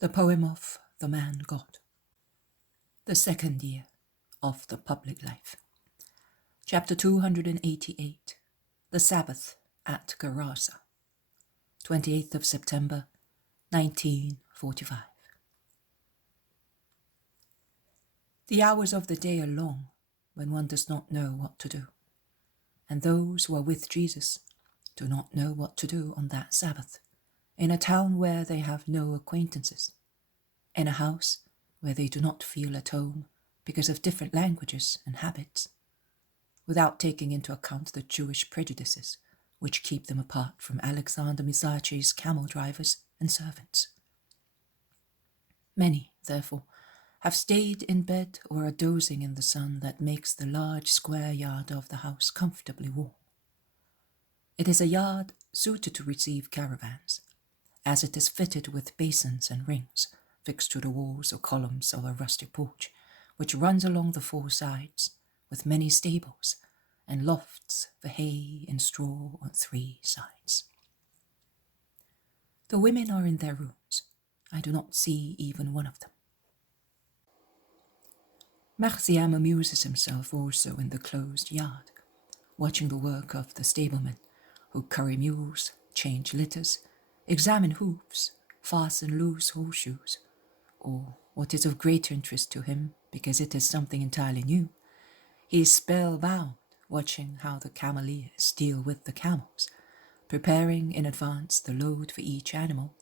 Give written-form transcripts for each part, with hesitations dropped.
The poem of the man God. The second year of the public life. Chapter 288. The Sabbath at Gerasa. 28th of September, 1945. The hours of the day are long when one does not know what to do, and those who are with Jesus do not know what to do on that Sabbath, in a town where they have no acquaintances, in a house where they do not feel at home because of different languages and habits, without taking into account the Jewish prejudices which keep them apart from Alexander Misace's camel drivers and servants. Many, therefore, have stayed in bed or are dozing in the sun that makes the large square yard of the house comfortably warm. It is a yard suited to receive caravans, as it is fitted with basins and rings fixed to the walls or columns of a rustic porch, which runs along the four sides, with many stables and lofts for hay and straw on three sides. The women are in their rooms. I do not see even one of them. Marciam amuses himself also in the closed yard, watching the work of the stablemen, who curry mules, change litters, examine hoofs, fasten loose horseshoes, or, what is of greater interest to him because it is something entirely new, he is spellbound watching how the cameleers deal with the camels, preparing in advance the load for each animal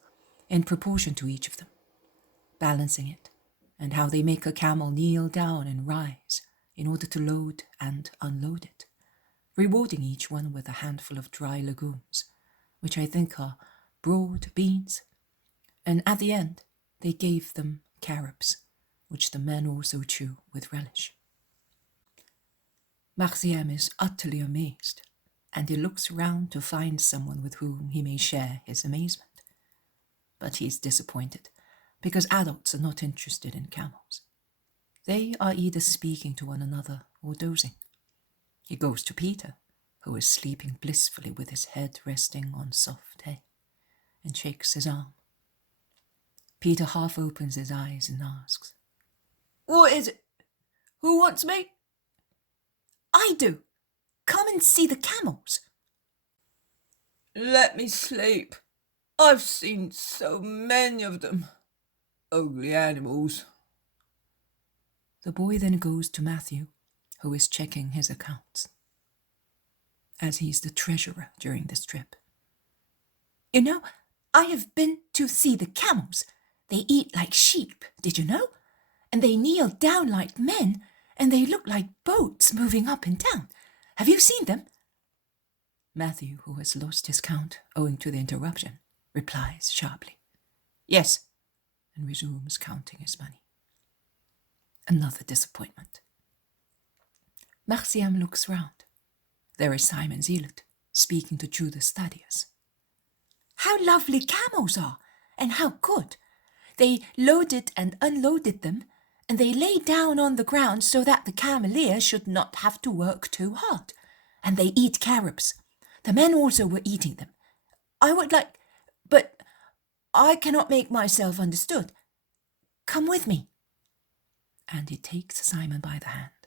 in proportion to each of them, balancing it, and how they make a camel kneel down and rise in order to load and unload it, rewarding each one with a handful of dry legumes, which I think are broad beans, and at the end they gave them carobs, which the men also chew with relish. Marciam is utterly amazed, and he looks round to find someone with whom he may share his amazement. But he is disappointed, because adults are not interested in camels. They are either speaking to one another or dozing. He goes to Peter, who is sleeping blissfully with his head resting on soft hay, and shakes his arm. Peter half opens his eyes and asks, "What is it? Who wants me?" "I do. Come and see the camels." "Let me sleep. I've seen so many of them. Ugly animals." The boy then goes to Matthew, who is checking his accounts, as he's the treasurer during this trip. "You know, I have been to see the camels. They eat like sheep, did you know? And they kneel down like men, and they look like boats moving up and down. Have you seen them?" Matthew, who has lost his count owing to the interruption, replies sharply, "Yes," and resumes counting his money. Another disappointment. Marciam looks round. There is Simon Zealot, speaking to Judas Thaddeus. "How lovely camels are, and how good! They loaded and unloaded them, and they lay down on the ground so that the cameleer should not have to work too hard. And they eat carobs. The men also were eating them. I would like, but I cannot make myself understood. Come with me." And he takes Simon by the hand.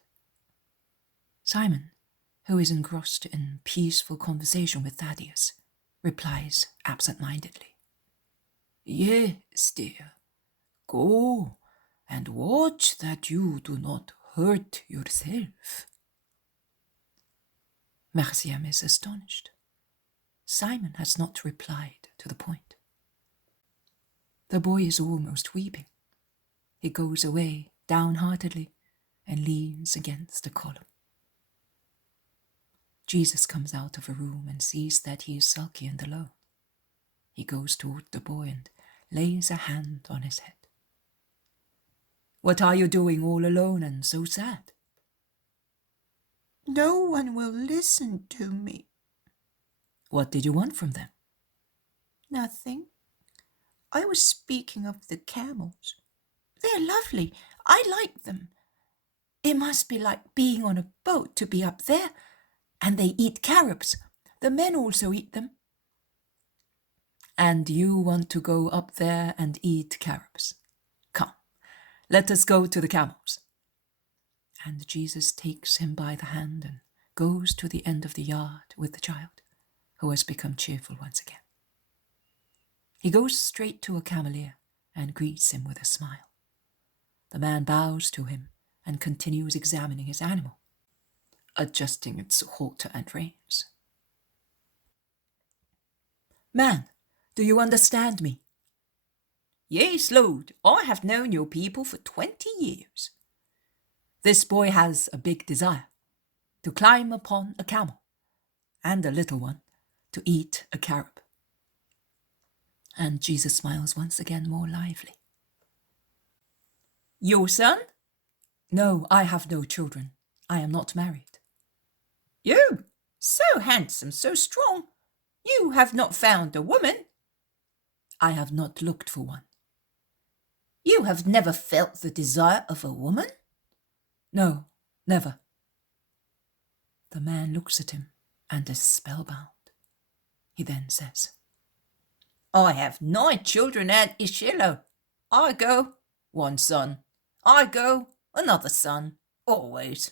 Simon, who is engrossed in peaceful conversation with Thaddeus, replies absent-mindedly, "Yes, dear. Go and watch that you do not hurt yourself." Marciam is astonished. Simon has not replied to the point. The boy is almost weeping. He goes away downheartedly and leans against a column. Jesus comes out of a room and sees that he is sulky and alone. He goes toward the boy and lays a hand on his head. "What are you doing all alone and so sad?" "No one will listen to me." "What did you want from them?" "Nothing. I was speaking of the camels. They are lovely. I like them. It must be like being on a boat to be up there. And they eat carobs. The men also eat them." and you want to go up there and eat carrots. Come, let us go to the camels. And Jesus takes him by the hand and goes to the end of the yard with the child, who has become cheerful once again. He goes straight to a cameleer and greets him with a smile. The man bows to him and continues examining his animal, adjusting its halter and reins. Man, do you understand me? Yes, Lord, I have known your people for 20 years. This boy has a big desire, to climb upon a camel, and a little one, to eat a carob. And Jesus smiles once again more lively. Your son? No, I have no children. I am not married. You, so handsome, so strong. You have not found a woman. I have not looked for one. You have never felt the desire of a woman? No, never. The man looks at him and is spellbound. He then says, I have 9 children at Ishilo. I go, 1 son. I go, another son, always.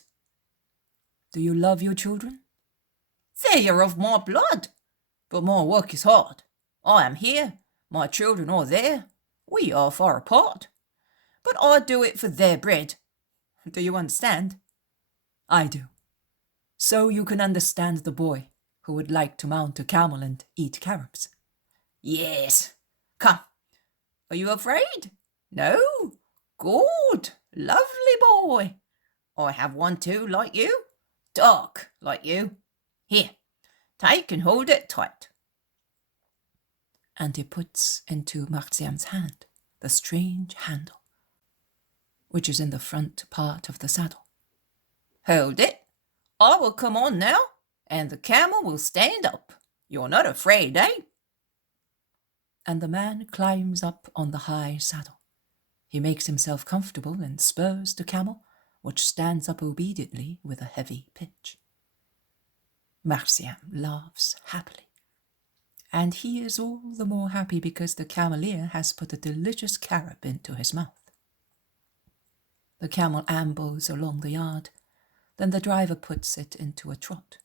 Do you love your children? They are of my blood, but my work is hard. I am here, my children are there. We are far apart, but I do it for their bread. Do you understand? I do. So you can understand the boy who would like to mount a camel and eat carrots. Yes. Come. Are you afraid? No. Good. Lovely boy. I have one too, like you. Dark, like you. Here. Take and hold it tight. And he puts into Marziam's hand the strange handle, which is in the front part of the saddle. Hold it. I will come on now, and the camel will stand up. You're not afraid, eh? And the man climbs up on the high saddle. He makes himself comfortable and spurs the camel, which stands up obediently with a heavy pitch. Marziam laughs happily, and he is all the more happy because the cameleer has put a delicious carob into his mouth. The camel ambles along the yard, then the driver puts it into a trot.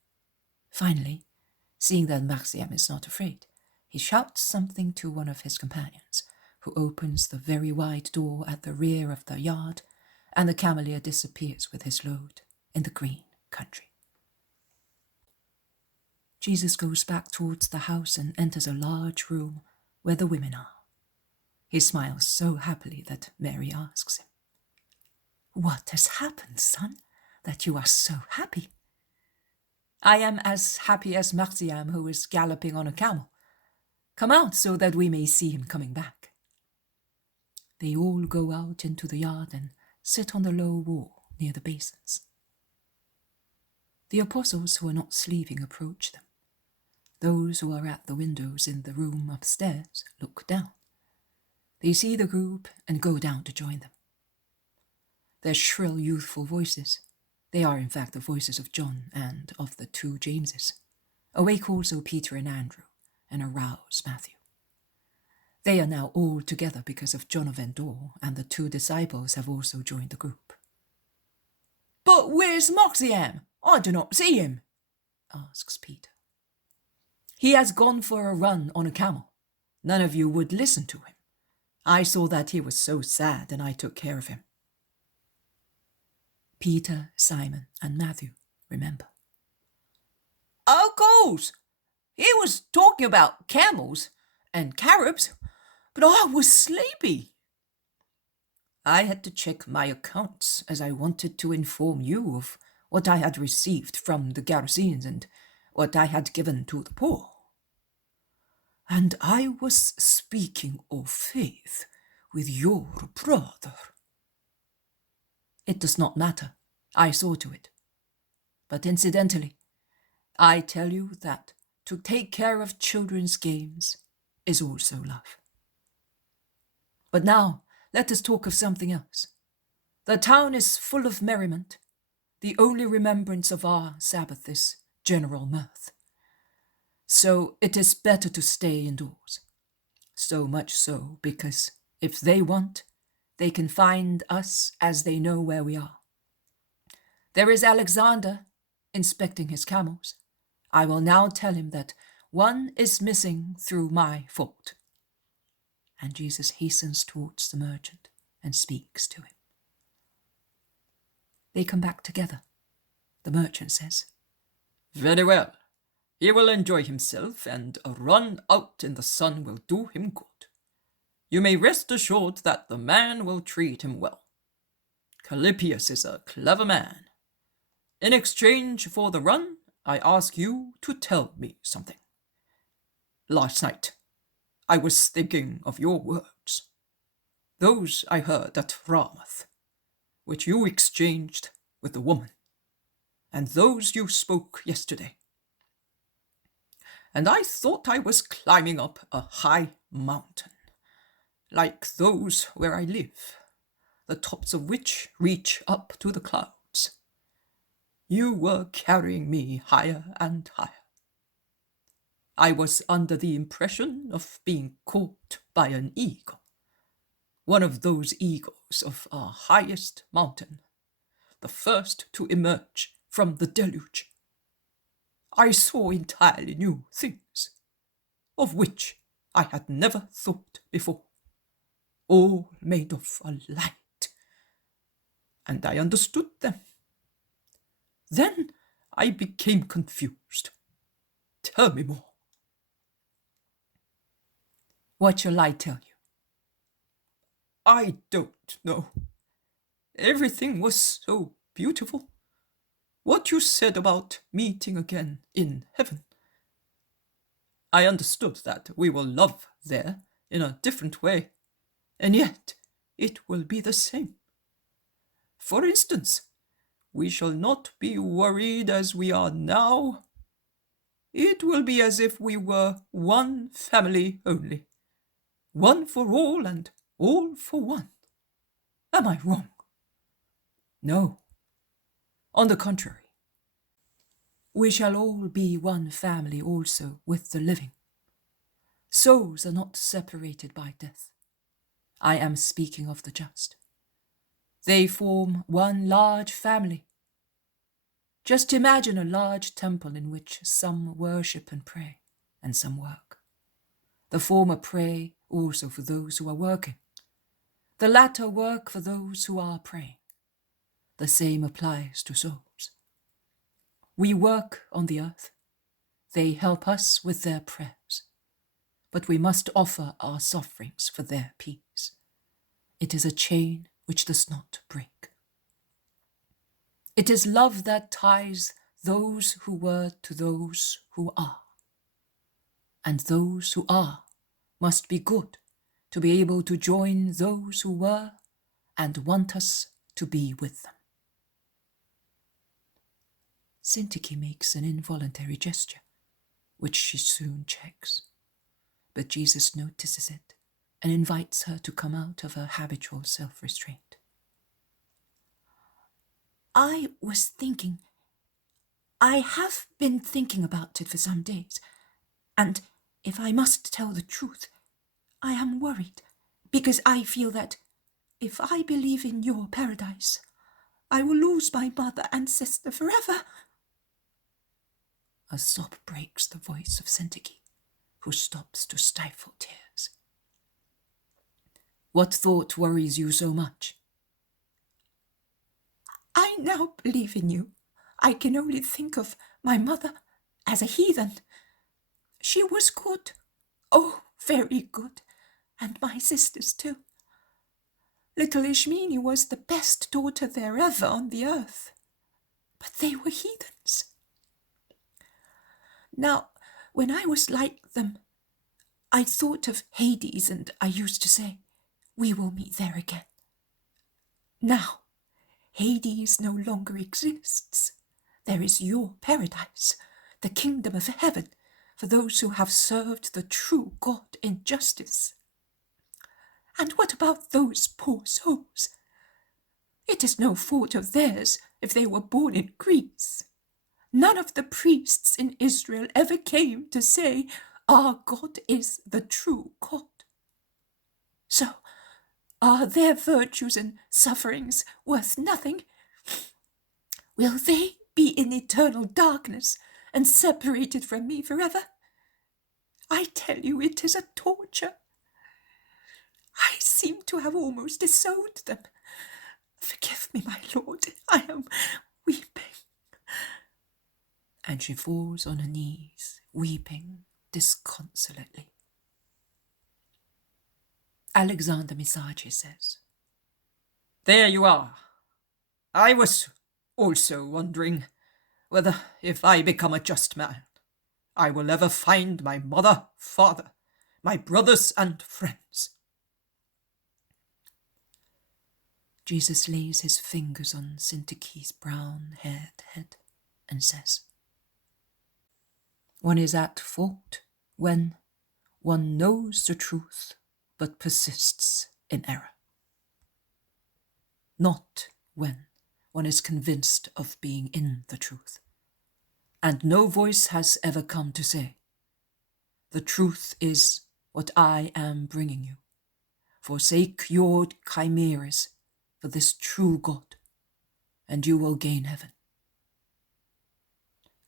Finally, seeing that Marziam is not afraid, he shouts something to one of his companions, who opens the very wide door at the rear of the yard, and the cameleer disappears with his load in the green country. Jesus goes back towards the house and enters a large room where the women are. He smiles so happily that Mary asks him, "What has happened, son, that you are so happy?" "I am as happy as Marziam, who is galloping on a camel. Come out so that we may see him coming back." They all go out into the yard and sit on the low wall near the basins. The apostles who are not sleeping approach them. Those who are at the windows in the room upstairs look down. They see the group and go down to join them. Their shrill, youthful voices, they are in fact the voices of John and of the 2 Jameses, awake also Peter and Andrew, and arouse Matthew. They are now all together because of John of Endor, and the 2 disciples have also joined the group. "But where's Marziam? I do not see him," asks Peter. "He has gone for a run on a camel. None of you would listen to him. I saw that he was so sad, and I took care of him." Peter, Simon, and Matthew remember. "Of course. He was talking about camels and carobs, but I was sleepy." "I had to check my accounts, as I wanted to inform you of what I had received from the Gerasenes and what I had given to the poor." "And I was speaking of faith with your brother." "It does not matter. I saw to it. But incidentally, I tell you that to take care of children's games is also love. But now let us talk of something else. The town is full of merriment. The only remembrance of our Sabbath is general mirth. So it is better to stay indoors. So much so because if they want, they can find us as they know where we are. There is Alexander inspecting his camels. I will now tell him that one is missing through my fault. And Jesus hastens towards the merchant and speaks to him. They come back together. The merchant says, Very well. He will enjoy himself, and a run out in the sun will do him good. You may rest assured that the man will treat him well. Calipius is a clever man. In exchange for the run, I ask you to tell me something. Last night, I was thinking of your words. Those I heard at Ramoth, which you exchanged with the woman, and those you spoke yesterday. And I thought I was climbing up a high mountain, like those where I live, the tops of which reach up to the clouds. You were carrying me higher and higher. I was under the impression of being caught by an eagle, one of those eagles of our highest mountain, the first to emerge from the deluge. I saw entirely new things, of which I had never thought before, all made of a light, and I understood them. Then I became confused. Tell me more. What shall I tell you? I don't know. Everything was so beautiful. What you said about meeting again in heaven. I understood that we will love there in a different way, and yet it will be the same. For instance, we shall not be worried as we are now. It will be as if we were one family only, one for all and all for one. Am I wrong? No. On the contrary, we shall all be one family also with the living. Souls are not separated by death. I am speaking of the just. They form one large family. Just imagine a large temple in which some worship and pray, and some work. The former pray also for those who are working. The latter work for those who are praying. The same applies to souls. We work on the earth. They help us with their prayers. But we must offer our sufferings for their peace. It is a chain which does not break. It is love that ties those who were to those who are. And those who are must be good to be able to join those who were and want us to be with them. Syntyche makes an involuntary gesture, which she soon checks. But Jesus notices it and invites her to come out of her habitual self-restraint. I have been thinking about it for some days, and if I must tell the truth, I am worried, because I feel that if I believe in your paradise, I will lose my mother and sister forever. A sob breaks the voice of Syntyche, who stops to stifle tears. What thought worries you so much? I now believe in you. I can only think of my mother as a heathen. She was good, oh, very good, and my sisters too. Little Ishmini was the best daughter there ever on the earth, but they were heathens. Now, when I was like them, I thought of Hades, and I used to say, we will meet there again. Now, Hades no longer exists. There is your paradise, the kingdom of heaven, for those who have served the true God in justice. And what about those poor souls? It is no fault of theirs if they were born in Greece. None of the priests in Israel ever came to say, our God is the true God. So, are their virtues and sufferings worth nothing? Will they be in eternal darkness and separated from me forever? I tell you, it is a torture. I seem to have almost disowned them. Forgive me, my lord, I am weeping. And she falls on her knees, weeping disconsolately. Alexander Missace says, There you are. I was also wondering whether, if I become a just man, I will ever find my mother, father, my brothers and friends. Jesus lays his fingers on Syntyche's brown-haired head and says, One is at fault when one knows the truth but persists in error. Not when one is convinced of being in the truth. And no voice has ever come to say, the truth is what I am bringing you. Forsake your chimeras for this true God, and you will gain heaven.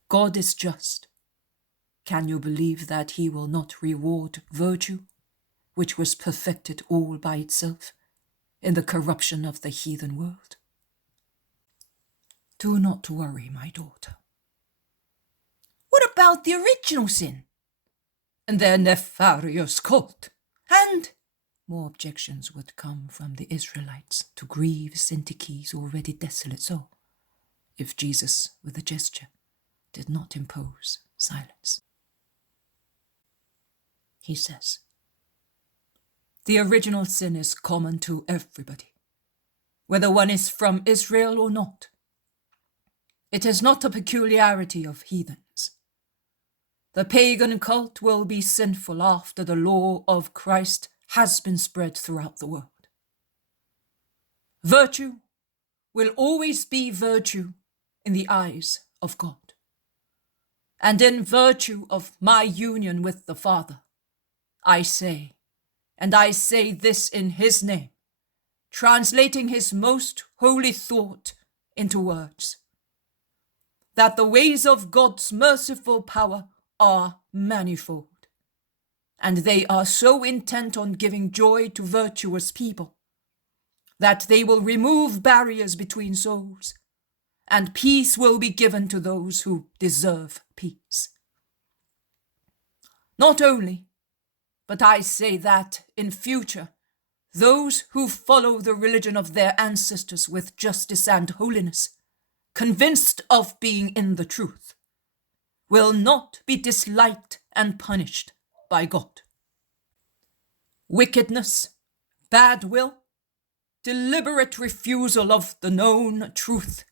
God is just. Can you believe that he will not reward virtue, which was perfected all by itself in the corruption of the heathen world? Do not worry, my daughter. What about the original sin? And their nefarious cult? And more objections would come from the Israelites to grieve Syntyche's already desolate soul, if Jesus, with a gesture, did not impose silence. He says, The original sin is common to everybody, whether one is from Israel or not. It is not a peculiarity of heathens. The pagan cult will be sinful after the law of Christ has been spread throughout the world. Virtue will always be virtue in the eyes of God. And in virtue of my union with the Father, I say, and I say this in his name, translating his most holy thought into words, that the ways of God's merciful power are manifold, and they are so intent on giving joy to virtuous people that they will remove barriers between souls, and peace will be given to those who deserve peace. Not only, but I say that in future, those who follow the religion of their ancestors with justice and holiness, convinced of being in the truth, will not be disliked and punished by God. Wickedness, bad will, deliberate refusal of the known truth,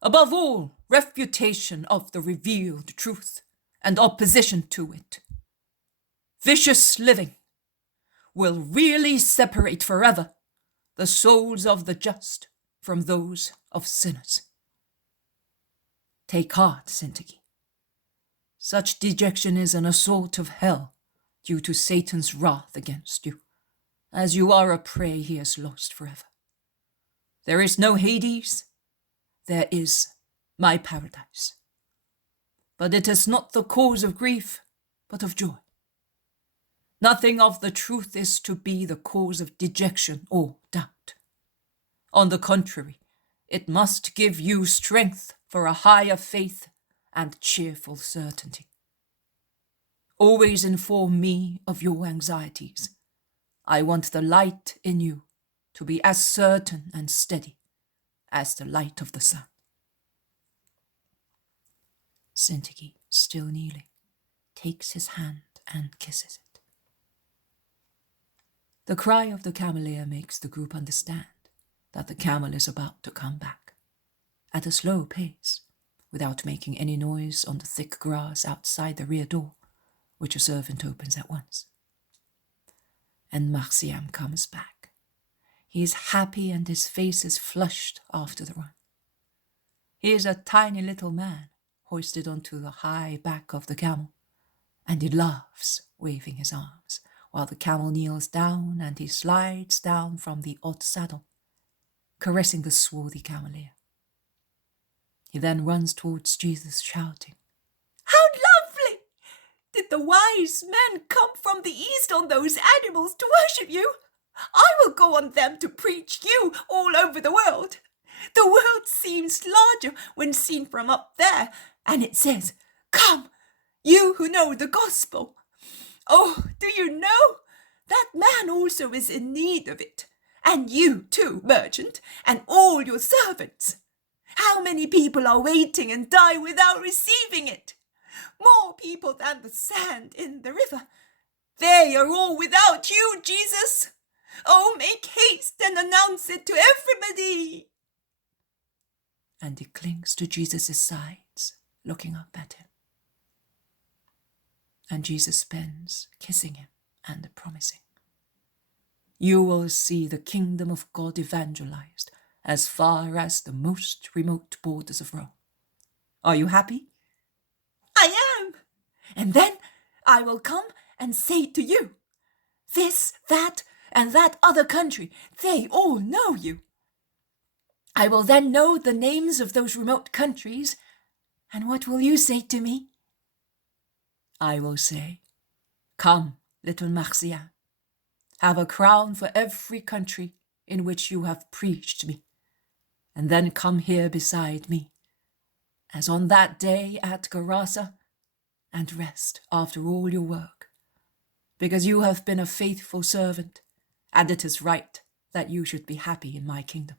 above all, refutation of the revealed truth and opposition to it, vicious living, will really separate forever the souls of the just from those of sinners. Take heart, Syntyche. Such dejection is an assault of hell due to Satan's wrath against you, as you are a prey he has lost forever. There is no Hades, there is my paradise. But it is not the cause of grief, but of joy. Nothing of the truth is to be the cause of dejection or doubt. On the contrary, it must give you strength for a higher faith and cheerful certainty. Always inform me of your anxieties. I want the light in you to be as certain and steady as the light of the sun. Syntyche, still kneeling, takes his hand and kisses it. The cry of the cameleer makes the group understand that the camel is about to come back, at a slow pace, without making any noise on the thick grass outside the rear door, which a servant opens at once. And Marciam comes back. He is happy and his face is flushed after the run. He is a tiny little man, hoisted onto the high back of the camel, and he laughs, waving his arms. while the camel kneels down and he slides down from the odd saddle, caressing the swarthy cameleer. He then runs towards Jesus, shouting, "How lovely! Did the wise men come from the east on those animals to worship you? I will go on them to preach you all over the world. The world seems larger when seen from up there, and it says, 'Come, you who know the gospel.' Oh, do you know? That man also is in need of it. And you too, merchant, and all your servants. How many people are waiting and die without receiving it? More people than the sand in the river. They are all without you, Jesus. Oh, make haste and announce it to everybody." And he clings to Jesus' sides, looking up at him. And Jesus bends, kissing him and promising, "You will see the kingdom of God evangelized as far as the most remote borders of Rome. Are you happy?" "I am. And then I will come and say to you, 'This, that, and that other country, they all know you.' I will then know the names of those remote countries, and what will you say to me?" I will say, 'Come, little Marcien, have a crown for every country in which you have preached me, and then come here beside me, as on that day at Gerasa, and rest after all your work, because you have been a faithful servant, and it is right that you should be happy in my kingdom.'"